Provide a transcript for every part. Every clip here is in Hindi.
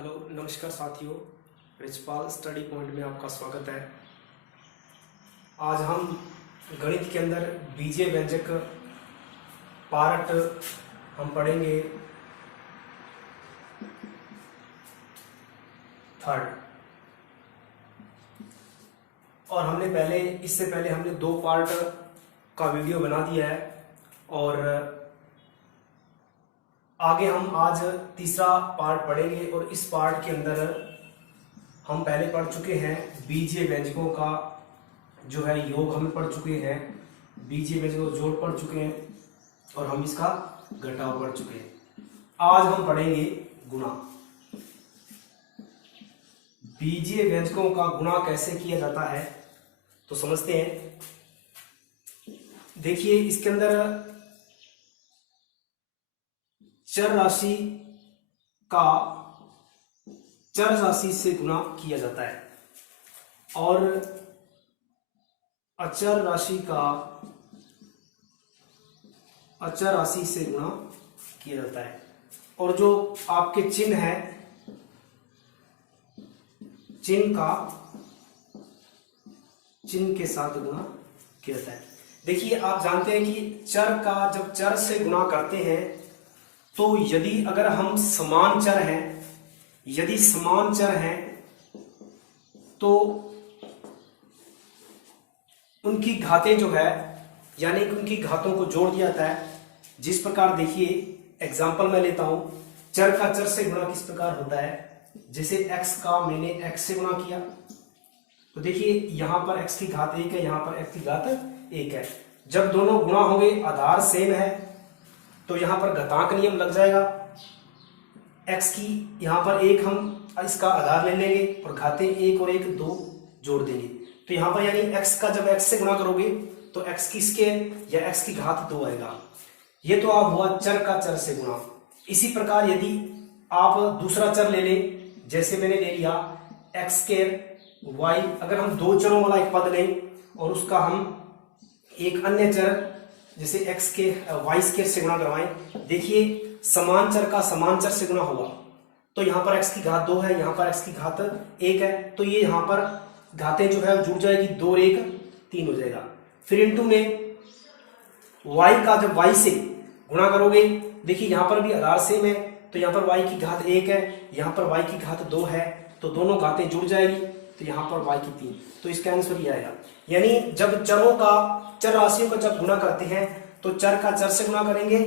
हेलो नमस्कार साथियों, रिचपाल स्टडी पॉइंट में आपका स्वागत है। आज हम गणित के अंदर बीजीय व्यंजक पार्ट हम पढ़ेंगे थर्ड। और इससे पहले हमने 2 पार्ट का वीडियो बना दिया है और आगे हम आज तीसरा पार्ट पढ़ेंगे। और इस पार्ट के अंदर हम पहले पढ़ चुके हैं बीजीय व्यंजकों का जो है योग हम पढ़ चुके हैं, बीजीय व्यंजकों का जोड़ पढ़ चुके हैं और हम इसका घटाव पढ़ चुके हैं। आज हम पढ़ेंगे गुणा। बीजीय व्यंजकों का गुणा कैसे किया जाता है तो समझते हैं। देखिए, इसके अंदर चर राशि से गुणा किया जाता है और अचर राशि से गुणा किया जाता है। और जो आपके चिन्ह है, चिन्ह के साथ गुणा किया जाता है। देखिए, आप जानते हैं कि जब चर से गुणा करते हैं तो अगर हम समान चर हैं तो उनकी घातें जो है यानी कि उनकी घातों को जोड़ दिया जाता है। जिस प्रकार देखिए, एग्जांपल मैं लेता हूं, चर का चर से गुणा किस प्रकार होता है। जैसे x का मैंने x से गुणा किया तो देखिए यहां पर x की घात 1 है, यहां पर x की घात 1 है। जब दोनों गुणा होंगे, आधार सेम है तो यहां पर घातांक नियम लग जाएगा। x की यहां पर 1 हम इसका आधार ले लेंगे और घातें 1 और 1 2 जोड़ देंगे। तो यहां पर यानी x का जब x से गुणा करोगे तो x की स्क्वायर या x की घात 2 आएगा। ये तो आप हुआ चर का चर से गुणा। इसी प्रकार यदि आप दूसरा चर ले लें, जैसे मैंने ले लिया x स्क्वायर y, अगर हम 2 चरों वाला एक पद लें और उसका हम एक अन्य चर जैसे x के y स्क्वायर से गुणा करवाएं, देखिए समान चर का समान चर से गुणा होगा तो यहाँ पर x की घात 2 है, यहाँ पर x की घात 1 है, तो ये यहाँ पर घातें जो है जुड़ जाएगी, 2 और 1 3 हो जाएगा। फिर इंटू में y का जब y से गुणा करोगे, देखिए यहाँ पर भी आधार सेम है तो यहाँ पर y की घात 1 है, यहाँ पर y की घात 2 है, तो दोनों घातें जुड़ जाएगी तो यहाँ पर y की 3, तो इसका आंसर ये आएगा। यानी जब चर राशियों का जब गुणा करते हैं तो चर का चर से गुणा करेंगे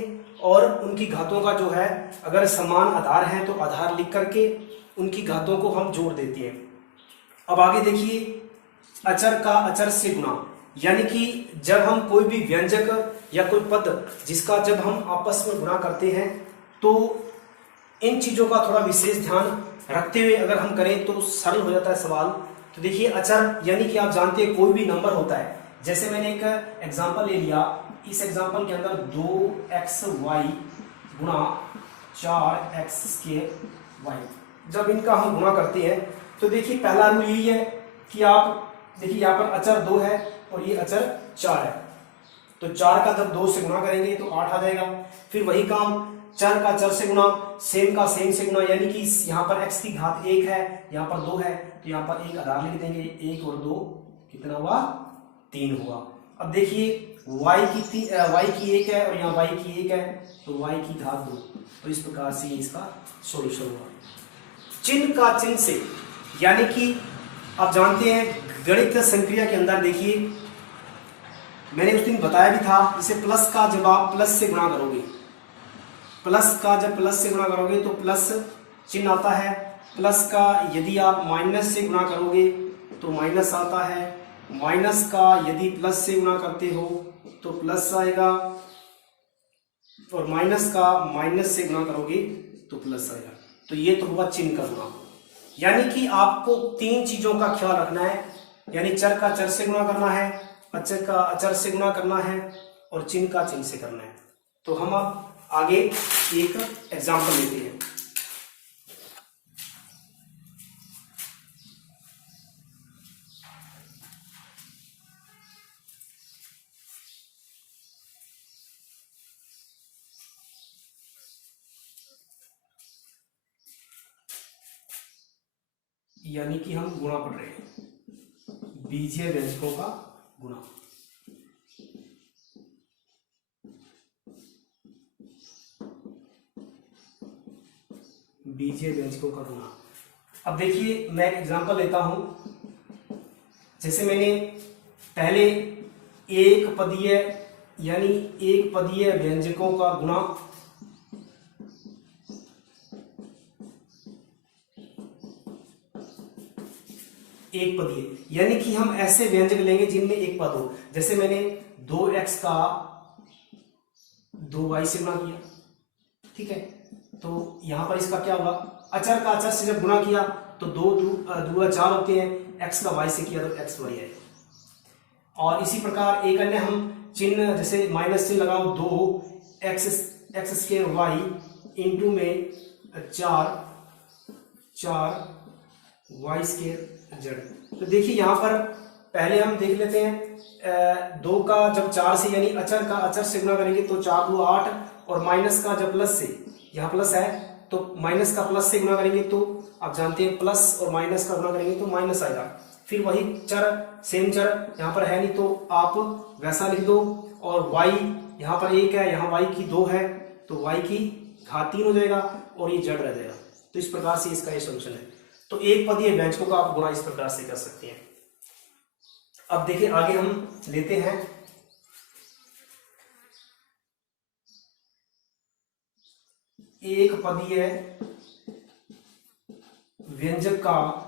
और उनकी घातों का जो है अगर समान आधार है तो आधार लिख करके उनकी घातों को हम जोड़ देते हैं। अब आगे देखिए, अचर का अचर से गुणा, यानी कि जब हम कोई भी व्यंजक या कोई पद जिसका जब हम आपस में गुणा करते हैं तो इन चीजों का थोड़ा विशेष ध्यान रखते हुए अगर हम करें तो सरल हो जाता है सवाल। तो देखिए, अचर यानी कि आप जानते हैं कोई भी नंबर होता है। जैसे मैंने एक एग्जांपल ले लिया, इस एग्जांपल के अंदर 2xy गुणा 4x स्क्वायर y, जब इनका हम गुणा करते हैं तो देखिए पहला रूल यही है कि आप देखिए यहाँ पर अचर 2 है और ये अचर 4 है, तो 4 का जब 2 से गुणा करेंगे तो 8 आ जाएगा। फिर वही काम चर का चर से गुणा, सेम का सेम से गुणा, यानी कि यहाँ पर x की घात 1 है, यहाँ पर 2 है, तो यहाँ पर 1 आधार लिख देंगे, 1 और 2 कितना हुआ, 3 हुआ। अब देखिए y की 1 है और यहाँ y की 1 है तो y की घात 2, तो इस प्रकार से इसका सॉल्यूशन हुआ। चिन्ह का चिन्ह से, यानी कि आप जानते हैं गणित संक्रिया के अंदर देखिए मैंने उस दिन बताया भी था, जैसे प्लस का जब आप प्लस से गुणा करोगे, तो प्लस चिन्ह आता है। प्लस का यदि आप माइनस से गुणा करोगे तो माइनस आता है, माइनस का यदि प्लस से गुणा करते हो तो प्लस आएगा, और माइनस का माइनस से गुणा करोगे तो प्लस आएगा। तो ये तो हुआ चिन्ह का गुणा। यानी कि आपको 3 चीजों का ख्याल रखना है, यानी चर का चर से गुणा करना है, अचर का अचर से गुणा करना है और चिन्ह का चिन्ह से करना है। तो हम अब आगे एक एग्जांपल लेते हैं। यानी कि हम गुणा पढ़ रहे हैं, बीजीय व्यंजकों का गुणा। बीजीय व्यंजकों का गुणा। अब देखिए मैं एक एग्जांपल लेता हूं, जैसे मैंने पहले एक पदीय यानी एक पदीय व्यंजकों का गुणा एक पदीय, यानी कि हम ऐसे व्यंजक लेंगे जिनमें एक पद हो। जैसे मैंने 2x का 2y से गुणा किया, ठीक है, तो यहां पर इसका क्या होगा, अचर का अचर से जब गुणा किया तो दो दूआ 4 होते हैं, x का y से किया तो x y है। और इसी प्रकार एक अन्य हम चिन्ह, जैसे माइनस चिन्ह लगाओ, 2x स्क्वायर y इंटू में 4 y स्क्वायर z। तो देखिए यहां पर पहले हम देख लेते हैं, 2 का जब 4 से यानी अचर का अचर से गुणा करेंगे तो 4 2 8, और माइनस का जब प्लस से, यहाँ प्लस है तो माइनस का प्लस से गुणा करेंगे तो आप जानते हैं प्लस और माइनस का गुणा करेंगे तो माइनस आएगा। फिर वही चर, सेम चर यहाँ पर है नहीं तो आप वैसा लिख दो, और y यहाँ पर 1 है, यहाँ y की 2 है तो y की घात 3 हो जाएगा और ये जड़ रह जाएगा। तो इस प्रकार से इसका ये सॉल्यूशन है। तो एक पदीय व्यंजकों का आप गुणा इस प्रकार से कर सकते हैं। अब देखिए आगे हम लेते हैं एक पदीय व्यंजक का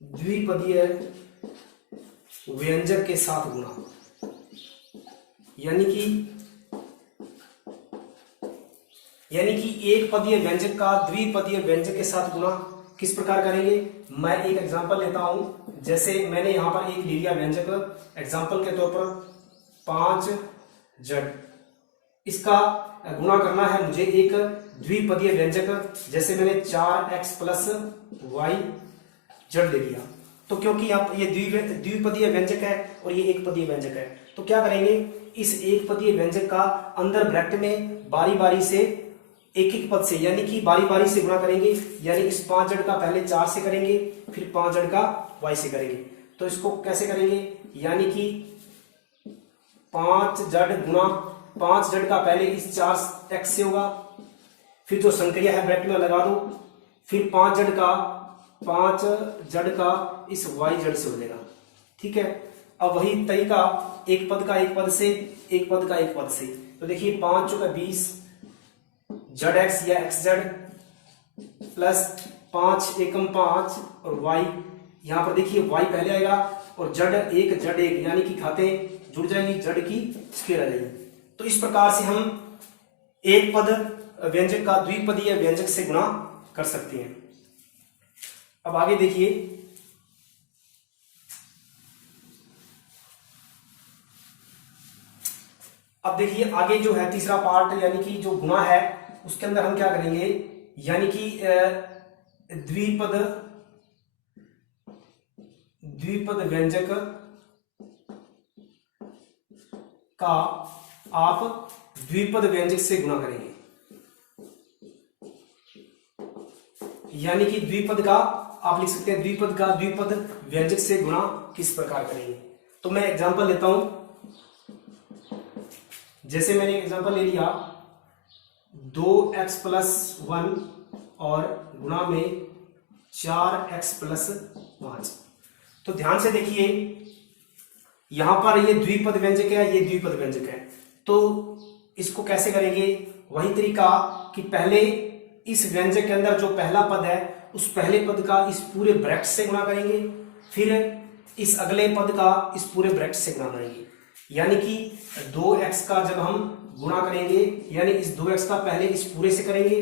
द्विपदीय व्यंजक के साथ गुणा, यानी कि एक पदीय व्यंजक का द्विपदीय व्यंजक के साथ गुणा किस प्रकार करेंगे। मैं एक एग्जांपल लेता हूं, जैसे मैंने यहां पर एक ले लिया व्यंजक, एग्जांपल के तौर पर 5 जड़, इसका गुणा करना है मुझे एक द्विपदीय व्यंजक, जैसे मैंने 4x प्लस वाई जड़ ले लिया। तो क्योंकि आप ये द्विपदीय व्यंजक है और ये एक पदीय व्यंजक है, तो क्या करेंगे, इस एक पदीय व्यंजक का अंदर ब्रैकेट में बारी बारी से एक एक पद से, यानी कि बारी बारी से गुणा करेंगे। यानी इस 5 जड़ का पहले 4 से करेंगे, फिर 5 जड़ का y से करेंगे। तो इसको कैसे करेंगे, यानी कि 5 जड़ गुणा 5 जड़ का पहले इस 4x से होगा, फिर जो संक्रिया है ब्रैकेट में लगा दो, फिर 5 जड़ का इस y जड़ से हो जाएगा, ठीक है। अब वही तरीका एक पद का एक पद से, एक पद का एक पद से। तो देखिए 5 चौका 20 जड़ x या x जड़ प्लस 5 एकम 5 और y, यहां पर देखिए y पहले आएगा और जड़ एक यानी कि घातें जुड़ जाएंगी, जड़ की स्क्वायर आ जाएगी। तो इस प्रकार से हम एक पद व्यंजक का द्विपदीय व्यंजक से गुणा कर सकते हैं। अब आगे देखिए, अब देखिए आगे जो है तीसरा पार्ट, यानी कि जो गुणा है उसके अंदर हम क्या करेंगे, यानी कि द्विपद व्यंजक का आप द्विपद व्यंजक से गुणा करेंगे, यानी कि द्विपद का आप लिख सकते हैं द्विपद का द्विपद व्यंजक से गुणा किस प्रकार करेंगे। तो मैं एग्जांपल लेता हूं, जैसे मैंने एग्जांपल ले लिया 2x प्लस 1 और गुणा में 4x प्लस 5। तो ध्यान से देखिए यहां पर ये द्विपद व्यंजक है, ये द्विपद व्यंजक है, तो इसको कैसे करेंगे, वही तरीका कि पहले इस व्यंजक के अंदर जो पहला पद है उस पहले पद का इस पूरे ब्रैकेट से गुणा करेंगे, फिर इस अगले पद का इस पूरे ब्रैकेट से गुणा करेंगे। यानी कि 2x का जब हम गुणा करेंगे, यानी इस 2x का पहले इस पूरे से करेंगे,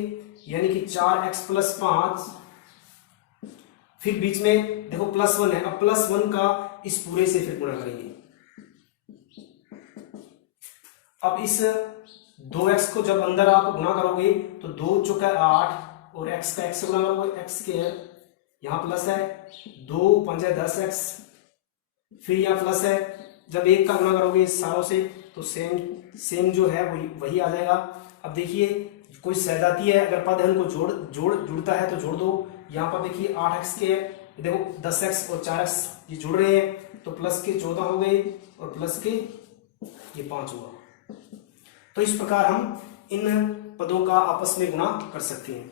यानी कि 4x प्लस 5, फिर बीच में देखो प्लस 1 है, अब प्लस 1 का इस पूरे से फिर गुणा करेंगे। अब इस 2x को जब अंदर आप गुणा करोगे तो 2 चौका 8 और x का x से गुणा करोगे, x के यहाँ प्लस है, 2 5 10x, फिर यहाँ प्लस है, जब 1 का गुणा करोगे इस सारों से तो सेम जो है वही आ जाएगा। अब देखिए कोई सजाती है, अगर पद है उनको जुड़ता है तो जोड़ दो। यहाँ पर देखिए 8x के देखो 10x और 4x ये जुड़ रहे हैं तो प्लस के 14 हो गए और प्लस के ये 5 हुआ। तो इस प्रकार हम इन पदों का आपस में गुणा कर सकते हैं।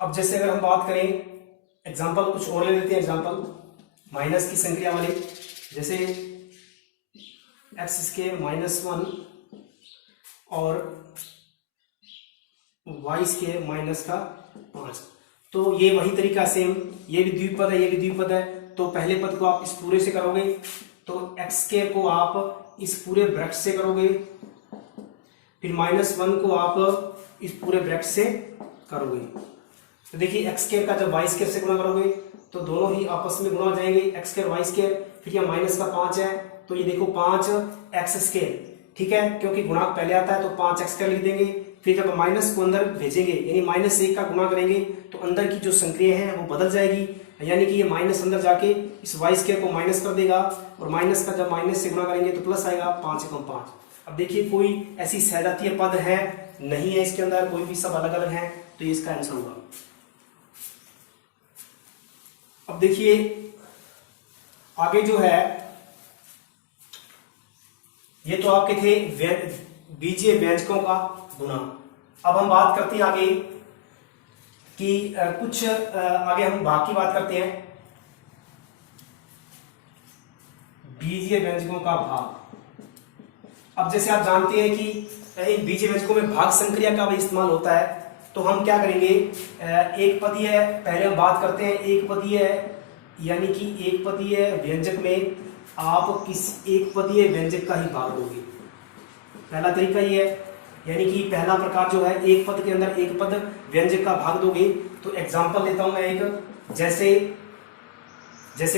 अब जैसे अगर हम बात करें एग्जांपल कुछ और ले लेते हैं, एग्जांपल माइनस की संख्या वाले, जैसे x² -1 और y² -5। तो ये वही तरीका सेम, ये भी द्विपद है, ये भी द्विपद है। तो पहले पद को आप इस पूरे से करोगे तो x² को आप इस पूरे ब्रैकेट से करोगे, फिर -1 को आप इस पूरे ब्रैकेट से करोगे। तो देखिए x² का जब y² से गुणा करोगे तो दोनों ही आपस में गुणा हो जाएंगे, x² y²। फिर यहाँ माइनस का 5 है तो ये देखो 5x², ठीक है, क्योंकि गुणांक पहले आता है तो 5x² लिख देंगे। फिर जब माइनस को अंदर भेजेंगे यानी -1 का गुणा करेंगे तो अंदर की जो संक्रिया है वो बदल जाएगी, यानी कि ये माइनस अंदर जाके इस y² को माइनस कर देगा और माइनस का जब माइनस से गुणा करेंगे तो प्लस आएगा, 5 × 5। अब देखिए कोई ऐसी सजातीय पद है नहीं है इसके अंदर, कोई भी सब अलग अलग है, तो ये इसका आंसर होगा। अब देखिए आगे जो है ये तो आपके थे बीजीय व्यंजकों का गुणा। अब हम बात करते हैं आगे कि कुछ आगे हम भाग की बात करते हैं, बीजीय व्यंजकों का भाग। अब जैसे आप जानते हैं कि इन बीजीय व्यंजकों में भाग संक्रिया का भी इस्तेमाल होता है, तो हम क्या करेंगे, एक पदीय पहले हम बात करते हैं एक पदीय, यानी कि एक पदीय व्यंजक में आप किसी एक पदीय व्यंजक का ही भाग दोगे। पहला तरीका ये है, यानी कि पहला प्रकार जो है एक पद के अंदर एक पद व्यंजक का भाग दोगे। तो एग्जांपल लेता हूं मैं एक, जैसे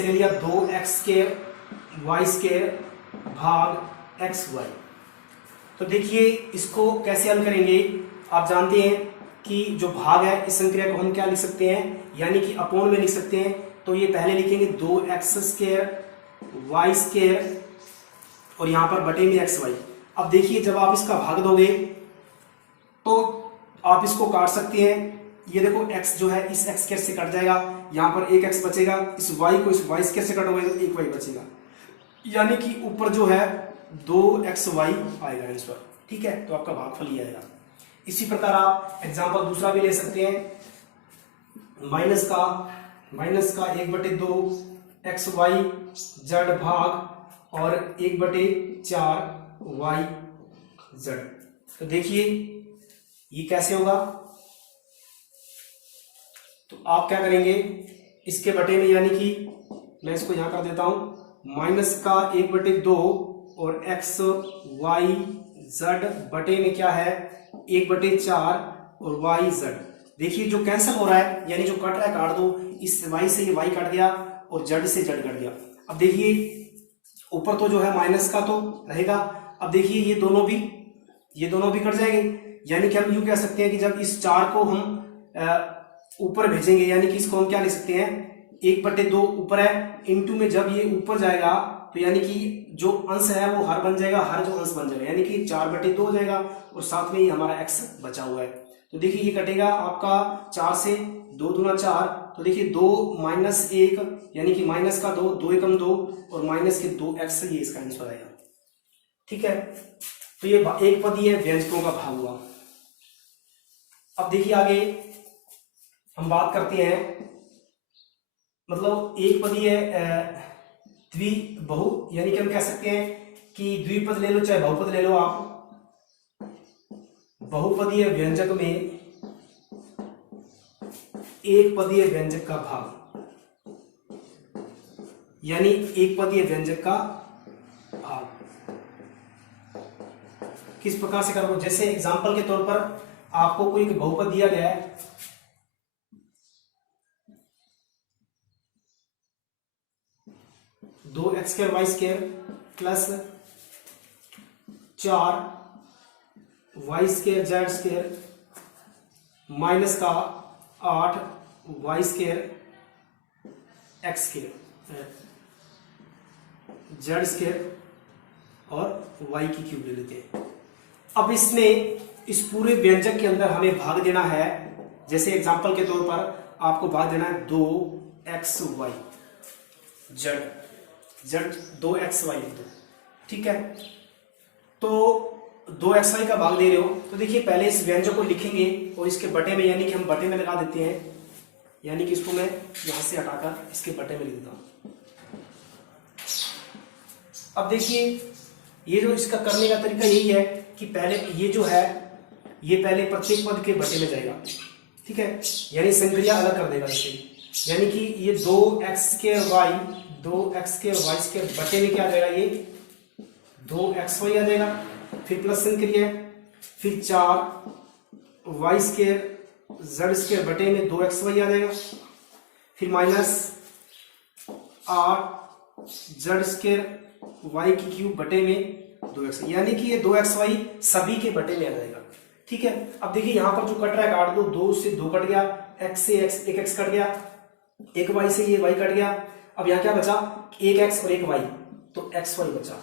ले लिया 2x² y² भाग xy। तो देखिए इसको कैसे हल करेंगे, आप जानते हैं कि जो भाग है इस संक्रिया को हम क्या लिख सकते हैं, यानी कि अपोन में लिख सकते हैं। तो ये पहले लिखेंगे 2x² y² और यहां पर बटे में xy। अब देखिए जब आप इसका भाग दोगे तो आप इसको काट सकते हैं, ये देखो x जो है इस x² से कट जाएगा, यहां पर एक x बचेगा, इस y को इस y² से कटोगे तो एक y बचेगा, यानी कि ऊपर जो है 2xy आएगा आंसर, ठीक है। तो आपका भागफल ये आएगा। इसी प्रकार आप एग्जांपल दूसरा भी ले सकते हैं, माइनस का 1/2 xy z भाग और 1/4 y z। तो देखिए ये कैसे होगा, तो आप क्या करेंगे, इसके बटे में, यानी कि मैं इसको यहां कर देता हूं, -1/2 और x y z बटे में क्या है 1/4 और y z। देखिए जो कैंसिल हो रहा है, यानी जो कट रहा है काट दो, इस y से ये y कट गया और z से z कट गया। अब देखिए ऊपर तो जो है माइनस का तो रहेगा, अब देखिए ये दोनों भी कट जाएंगे, यानी कि हम यूं कह सकते हैं कि जब इस 4 को हम ऊपर भेजेंगे, यानी कि इसको हम क्या लिख सकते हैं 1/2 ऊपर है, इनटू में जब ये ऊपर जाएगा तो यानी कि जो अंश है वो हर बन जाएगा, हर जो अंश बन जाएगा, यानी कि 4/2 हो जाएगा और साथ में ही हमारा x बचा हुआ है। तो देखिए ये कटेगा आपका 4 से, 2 दूना 4, तो देखिए 2 - 1 यानी कि माइनस का 2, 2 एकम 2 और माइनस के 2x, ये इसका आंसर आएगा, ठीक है। तो ये एक पदीय व्यंजकों का भाग हुआ। अब देखिए आगे हम बात करते हैं, मतलब एक पदीय द्विबहु, यानी कि हम कह सकते हैं कि द्विपद ले लो चाहे बहुपद ले लो आप, बहुपदीय व्यंजक में एक पदीय व्यंजक का भाग, यानी एक पदीय व्यंजक का भाग किस प्रकार से करोगे। जैसे एग्जांपल के तौर पर आपको कोई एक बहुपद दिया गया है, दो x² y² plus 4 y² z² minus का 8 y² x²। जेड स्क्वायर और वाई की क्यूब ले लेते हैं। अब इसमें इस पूरे व्यंजक के अंदर हमें भाग देना है, जैसे एग्जांपल के तौर पर आपको भाग देना है 2xy जेड 2xy लिख दो, ठीक है। तो 2xy का भाग दे रहे हो तो देखिए पहले इस व्यंजक को लिखेंगे और इसके बटे में, यानी कि हम बटे में लगा देते हैं, यानी कि इसको मैं यहां से हटाकर इसके बटे में लिख देता हूं। अब देखिए ये जो इसका करने का तरीका यही है कि पहले ये जो है ये पहले प्रत्येक पद के बटे में जाएगा, ठीक है, यानी संक्रिया अलग कर देगा इससे, यानी कि ये 2x के बटे में क्या आ जाएगा, ये 2xy आ जाएगा, फिर प्लस संक्रिया, फिर 4y² z² बटे में 2xy आ जाएगा, फिर माइनस 8z² y की क्यूब बटे में 2x, यानी कि ये 2xy सभी के बटे में आ जाएगा, ठीक है। अब देखिए यहां पर जो कट रहा है काट दो, 2 से 2 कट गया, x से x एक x कट गया, एक y से ये y कट गया, अब यहाँ क्या बचा, एक x और एक y, तो xy बचा।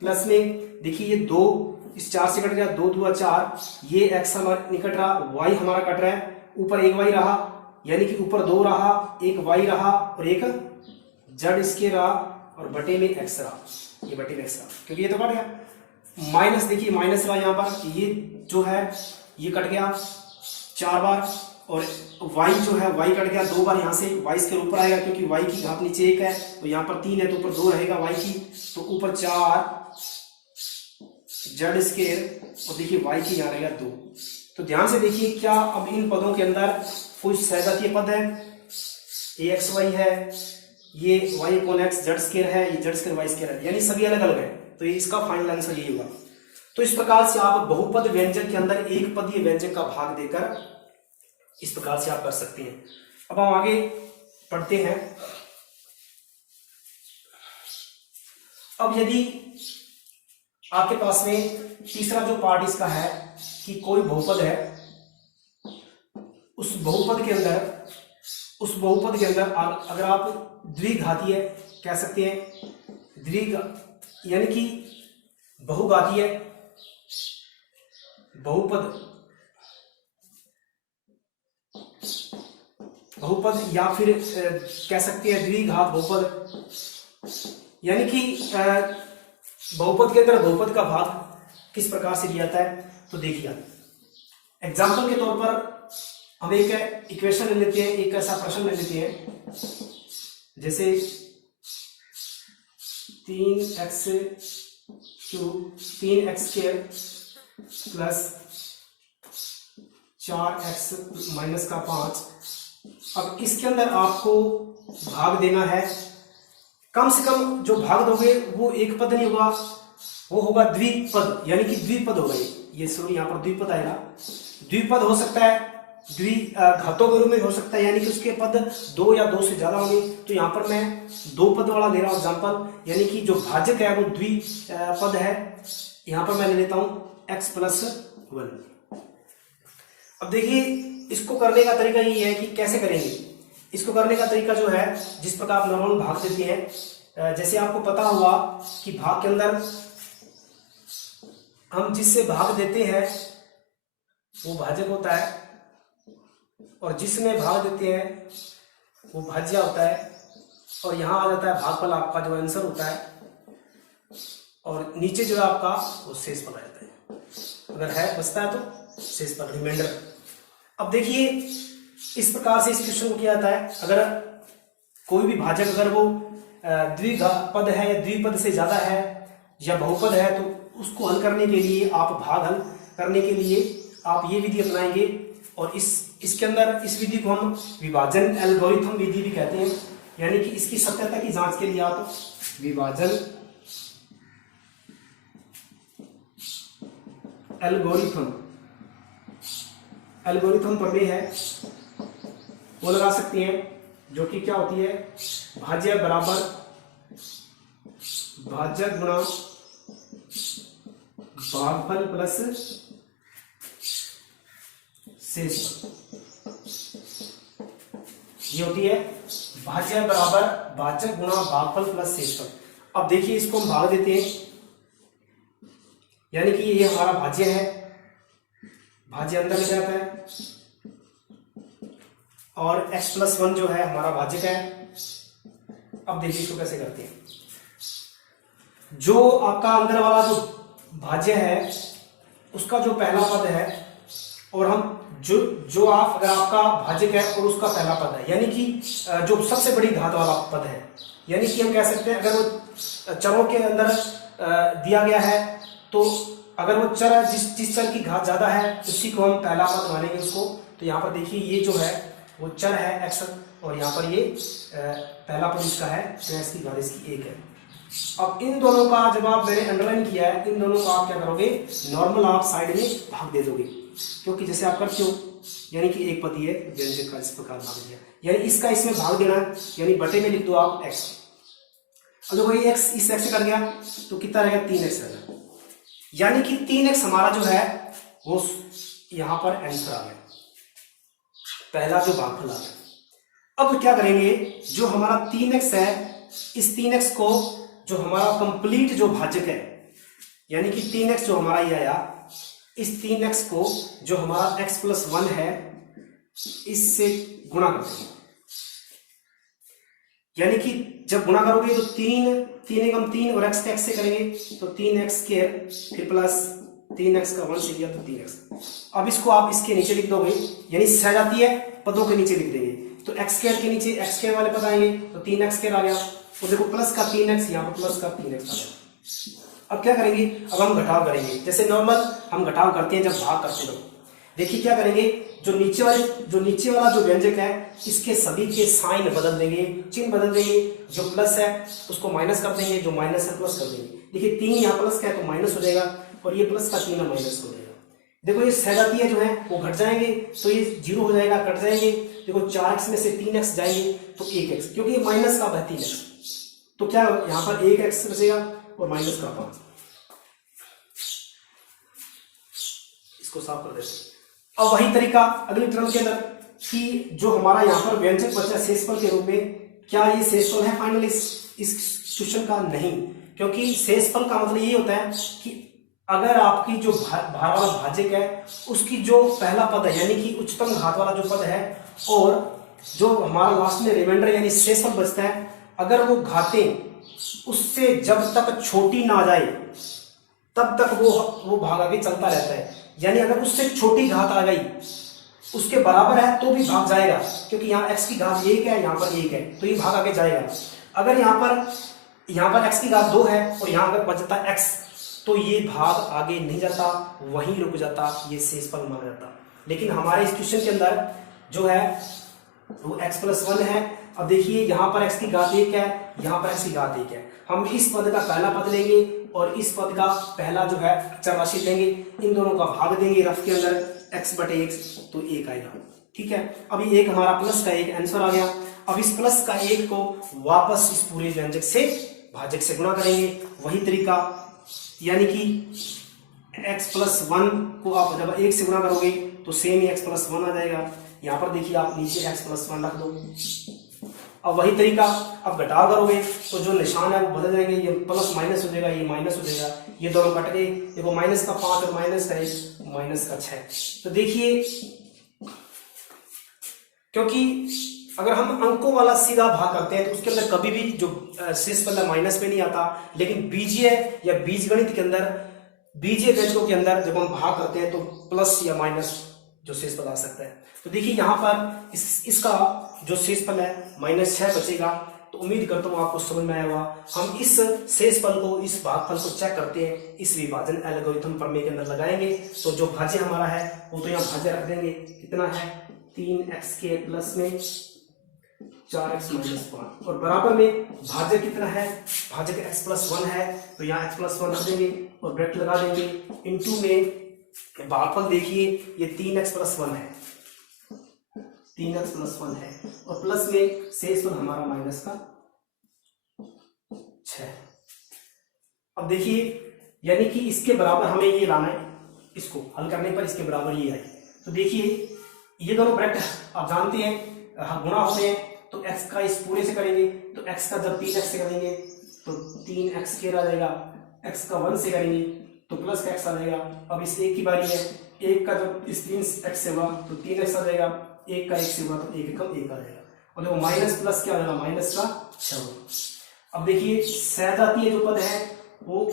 प्लस में देखिए ये 2 इस 4 से कट गया, 2 दूना 4, ये x हमारा नहीं कट रहा, y हमारा कट रहा है, ऊपर एक y रहा, यानी कि ऊपर 2 रहा, एक y रहा और एक z² रहा और बटे में x रहा, ये बटे में x रहा, क्योंकि ये तो कट गया। माइनस देखिए माइनस रहा यहाँ पर, ये जो है ये कट गया 4 बार और y जो है y कट गया 2 बार, यहाँ से y² ऊपर आएगा क्योंकि y की घात नीचे 1 है, तो यहाँ पर 3 है तो ऊपर 2 रहेगा y की, तो ऊपर 4 z² और देखिए y की यहाँ रहेगा 2। तो ध्यान से देखिए क्या अब इन पदों के अंदर कोई सहघातीय पद है, axy है, ये y/x z² है, ये z² y² है, यानी सभी अलग अलग है, तो ये इसका फाइनल आंसर यही होगा। तो इस प्रकार से आप बहुपद व्यंजक के अंदर एक पदीय व्यंजक का भाग देकर इस प्रकार से आप कर सकते हैं। अब हम आगे पढ़ते हैं। अब यदि आपके पास में तीसरा जो पार्ट इसका है कि कोई बहुपद है, उस बहुपद के अंदर अगर आप द्विघातीय कह सकते हैं, यानी कि बहुघातीय बहुपद या फिर कह सकते हैं द्विघात बहुपद, यानी कि बहुपद के अंदर बहुपद का भाग किस प्रकार से लिया जाता है। तो देखिए एग्जाम्पल के तौर पर हम एक इक्वेशन ले लेते हैं, एक ऐसा प्रश्न ले लेते हैं, जैसे 3x² प्लस 4x-5। अब इसके अंदर आपको भाग देना है, कम से कम जो भाग दोगे वो एक पद नहीं होगा, वो होगा द्विपद, यानी कि द्विपद होगा। ये सॉरी यहाँ पर द्विपद आएगा, द्विपद हो सकता है, घातों के रूप में हो सकता है, यानी कि उसके पद 2 या 2 से ज्यादा होंगे। तो यहाँ पर मैं 2 पद वाला ले रहा हूँ एग्जाम्पल, यानी कि जो भाजक है वो द्विपद है। यहाँ पर मैं ले लेता हूँ x+1। अब देखिए इसको करने का तरीका ये है कि कैसे करेंगे। इसको करने का तरीका जो है, जिस प्रकार आप नॉर्मल भाग देते हैं, जैसे आपको पता हुआ कि भाग के अंदर हम जिससे भाग देते हैं वो भाजक होता है और जिसमें भाग देते हैं वो भाज्य होता है, और यहाँ आ जाता है भागफल, आपका जो आंसर होता है, और नीचे जो है आपका वो शेषफल आ जाता है, अगर है बचता है तो शेषफल रिमाइंडर। अब देखिए इस प्रकार से इस क्वेश्चन को किया जाता है। अगर कोई भी भाजक अगर वो द्विपद है या द्विपद से ज्यादा है या बहुपद है, तो उसको हल करने के लिए आप भाग हल करने के लिए आप ये विधि अपनाएंगे, और इसके अंदर इस विधि को हम विभाजन एल्गोरिथम विधि भी कहते हैं, यानी कि इसकी सत्यता की जांच के लिए आप विभाजन एल्गोरिथम प्रमेय है वो लगा सकते हैं, जो कि क्या होती है, भाज्य बराबर भाजक गुणा भागफल प्लस शेषफल, ये होती है भाज्य बराबर भाजक गुणा भागफल प्लस शेषफल। अब देखिए इसको हम भाग देते हैं, यानी कि ये हमारा भाज्य है, भाज्य अंदर ले जाता है, और x+1 जो है हमारा भाज्य है। अब देखिए इसको कैसे करते हैं। जो आपका अंदर वाला जो भाज्य है उसका जो पहला पद है, और हम जो आप अगर आपका भाजक है और उसका पहला पद है, यानी कि जो सबसे बड़ी घात वाला पद है, यानी कि हम कह सकते हैं अगर वो चरों के अंदर दिया गया है, तो अगर वो चर जिस चर की घात ज्यादा है उसी को हम पहला पद मानेंगे उसको। तो यहाँ पर देखिए ये जो है वो चर है x, और यहाँ पर ये पहला पद इसका है, तो x की घात इसकी 1 है। अब इन दोनों का जब आप मैंने अंडरलाइन किया है, इन दोनों का आप क्या करोगे, नॉर्मल आप साइड में भाग दे दोगे, क्योंकि जैसे आप करते हो, यानी कि एक पद ये व्यंजक का इस प्रकार भाग दिया, यानी इसका इसमें भाग देना, यानी बटे में लिख दो आप x। अब देखो ये x इस x से कट गया तो कितना रहेगा, 3x रहेगा, यानी कि 3x हमारा जो है वो यहां पर आंसर आ गया, पहला जो भागफल आ गया। अब क्या करेंगे, जो हमारा 3x है, इस 3x को जो हमारा कंप्लीट जो भाजक है, यानी कि 3x जो हमारा ये आया, इस 3x को जो हमारा x+1 है इससे गुणा कर देंगे, यानी कि जब गुणा करोगे तो 3 एकम 3 और x का x से करेंगे तो 3x स्क्वायर, फिर प्लस 3x का 1 से किया तो 3x। अब इसको आप इसके नीचे लिख दोगे, यानी सह जाती है, पदों के नीचे लिख देंगे, तो x स्क्वायर के नीचे x स्क्वायर वाले पद आएंगे, तो 3x स्क्वायर आ गया, तो देखो प्लस का 3x, यहाँ पर प्लस का 3x आ गया। अब क्या करेंगे, अब हम घटाव करेंगे, जैसे नॉर्मल हम घटाव करते हैं जब भाग करते हैं। देखिए क्या करेंगे, जो नीचे वाला जो व्यंजक है इसके सभी के साइन बदल देंगे, चिन्ह बदल देंगे, जो प्लस है उसको माइनस कर देंगे, जो माइनस है प्लस कर देंगे। देखिए 3 यहाँ प्लस का है तो माइनस हो जाएगा, और ये प्लस का 3 माइनस हो जाएगा। देखो ये सहजातीय जो है वो घट जाएंगे, तो ये 0 हो जाएगा, कट जाएंगे। देखो 4x में से 3x जाएंगे तो 1x, क्योंकि ये माइनस का है 3x, तो क्या यहाँ पर 1x बचेगा और माइनस का 5। इसको साफ कर देते। अब वही तरीका अगली टर्म के अंदर कि जो हमारा यहाँ पर व्यंजक बचा शेषफल के रूप में, क्या ये शेषफल है फाइनल इस क्वेश्चन का? नहीं, क्योंकि शेषफल का मतलब ये होता है कि अगर आपकी जो भार वाला भाजक है उसकी जो पहला पद है, यानी कि उच्चतम घात वाला जो पद है, और जो हमारा लास्ट में रिमाइंडर यानी शेषफल बचता है, अगर वो घातें उससे जब तक छोटी ना जाए तब तक वो भाग आगे चलता रहता है। यानी अगर उससे छोटी घात आ गई उसके बराबर है तो भी भाग जाएगा, क्योंकि यहाँ x की घात 1 है, यहाँ पर 1 है, तो ये भाग आगे जाएगा। अगर यहाँ पर x की घात 2 है और यहाँ अगर बचता x, तो ये भाग आगे नहीं जाता, वहीं रुक जाता, ये शेषफल माना जाता। लेकिन हमारे इस क्वेश्चन के अंदर जो है वो x+1 है। अब देखिए यहाँ पर x की घात 1 है, यहाँ पर x की घात 1 है। हम इस पद का पहला पद लेंगे और इस पद का पहला जो है चर राशि लेंगे, इन दोनों का भाग देंगे रफ के अंदर, x/1 तो 1 आएगा। ठीक है, अभी 1 हमारा प्लस का 1 आंसर आ गया। अब इस प्लस का 1 को वापस इस पूरे व्यंजक से भाजक से गुणा करेंगे, वही तरीका, यानी कि x+1 को आप जब 1 से गुणा करोगे तो सेम ही x+1 आ जाएगा। यहाँ पर देखिए आप नीचे x+1 रख दो। अब वही तरीका, अब घटाव करोगे तो जो निशान है वो बदल जाएंगे, ये प्लस माइनस हो जाएगा, ये माइनस हो जाएगा, ये दोनों कट गए। देखो माइनस का 5 और माइनस का 1, माइनस का 6। तो देखिए, क्योंकि अगर हम अंकों वाला सीधा भाग करते हैं तो उसके अंदर कभी भी जो शेषफल है माइनस में नहीं आता, लेकिन बीजीय या बीजगणित के अंदर, बीजीय व्यंजकों के अंदर जब हम भाग करते हैं तो प्लस या माइनस जो शेषफल आ सकता है। तो देखिए यहाँ पर इसका जो शेषफल है -6 बचेगा। तो उम्मीद करता हूँ आपको समझ में आया होगा। हम इस शेषफल को, इस भागफल को चेक करते हैं, इस विभाजन एल्गोरिथम प्रमेय के अंदर लगाएंगे। तो जो भाज्य हमारा है वो तो यहाँ भाज्य रख देंगे, कितना है 3x के प्लस में 4x माइनस 5, और बराबर में भाज्य कितना है, भाज्य का x+1 है तो यहाँ x+1 रख देंगे और ब्रैकेट लगा देंगे। इनटू में भागफल देखिए ये 3x+1 है, 3x+1 है, और प्लस में शेषफल हमारा माइनस का 6। अब देखिए, यानी कि इसके बराबर हमें ये लाना है, इसको हल करने पर इसके बराबर ये आए। तो देखिए ये दोनों ब्रैकेट आप जानते हैं गुणा होते हैं, तो x का इस पूरे से करेंगे तो x का जब 3x से करेंगे तो 3x स्क्वायर आ जाएगा, x का 1 से करेंगे तो प्लस का x आ जाएगा। अब इस एक की बारी है, एक का जब इस 3x से हुआ तो 3x आ जाएगा, एक का 1 से हुआ तो एक कम 1 आ जाएगा। और देखो माइनस प्लस क्या आ जाएगा, माइनस का 6। अब देखिए सहजातीय जो पद है वो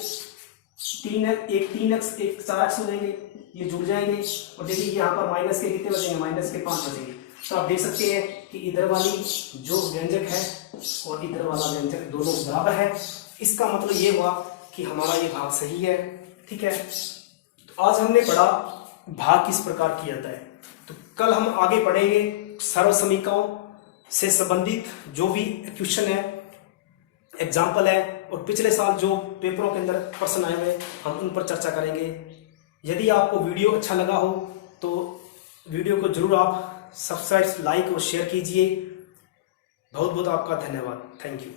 3x एक 4x हो जाएंगे, ये जुड़ जाएंगे। और देखिए यहाँ पर माइनस के कितने बचेंगे, माइनस के 5 बचेंगे। तो आप देख सकते हैं कि इधर वाली जो व्यंजक है और इधर वाला व्यंजक दोनों बराबर है। इसका मतलब ये हुआ कि हमारा ये भाग सही है। ठीक है, तो आज हमने पढ़ा भाग किस प्रकार किया जाता है। तो कल हम आगे पढ़ेंगे सर्व समीकरणों से संबंधित जो भी क्वेश्चन है, एग्जाम्पल है और पिछले साल जो पेपरों के अंदर प्रश्न आए हुए हम उन पर चर्चा करेंगे। यदि आपको वीडियो अच्छा लगा हो तो वीडियो को जरूर आप सब्सक्राइब, लाइक और शेयर कीजिए। बहुत बहुत आपका धन्यवाद। Thank you.